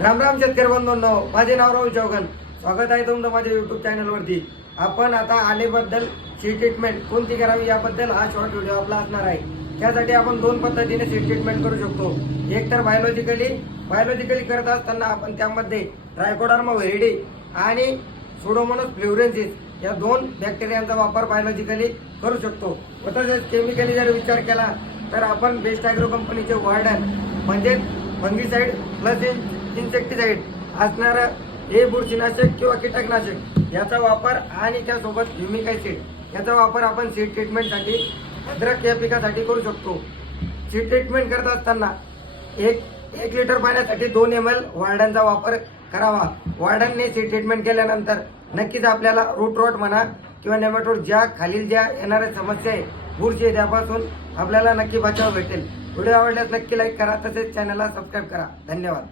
राम राम शेतकरी बंधूंनो, माझे नाव राहुल चौगन. स्वागत आहे तुमचं माझ्या YouTube चॅनलवरती. आपण आता आलेबद्दल सीड ट्रीटमेंट कोणती करावी याबद्दल हा शॉर्ट व्हिडिओ आपला असणार आहे. त्यासाठी आपण दोन पद्धतीने सीड ट्रीटमेंट करू शकतो. एक तर बायोलॉजिकली करत असताना आपण त्यामध्ये ट्रायकोडर्मा व्हिरिडी आणि सुडोमोनास फ्लोरेन्सिस या दोन बॅक्टेरियांचा वापर बायोलॉजिकली करू शकतो. व तसेच केमिकली जर विचार केला तर आपण बेस्ट ॲग्रो कंपनीचे वार्डन म्हणजे फंगीसाइड प्लस इन्सेक्टिसाइड असणारं हे बुरशीनाशक किंवा कीटकनाशक याचा वापर आणि त्यासोबत ह्युमिक ॲसिड याचा वापर आपण सीड ट्रीटमेंटसाठी अद्रक या पिकासाठी करू शकतो. सीड ट्रीटमेंट करत असताना एक लिटर पाण्यासाठी 2 ml वार्डनचा वापर करावा. वार्डनने सीड ट्रीटमेंट केल्यानंतर नक्कीच आपल्याला रूट रॉट म्हणा किंवा नेमॅटोड ज्या खालील ज्या येणाऱ्या समस्या आहे बुरशी आहे त्यापासून आपल्याला नक्की बचाव भेटेल. व्हिडिओ आवडल्यास नक्की लाईक करा, तसेच चॅनलला सबस्क्राईब करा. धन्यवाद.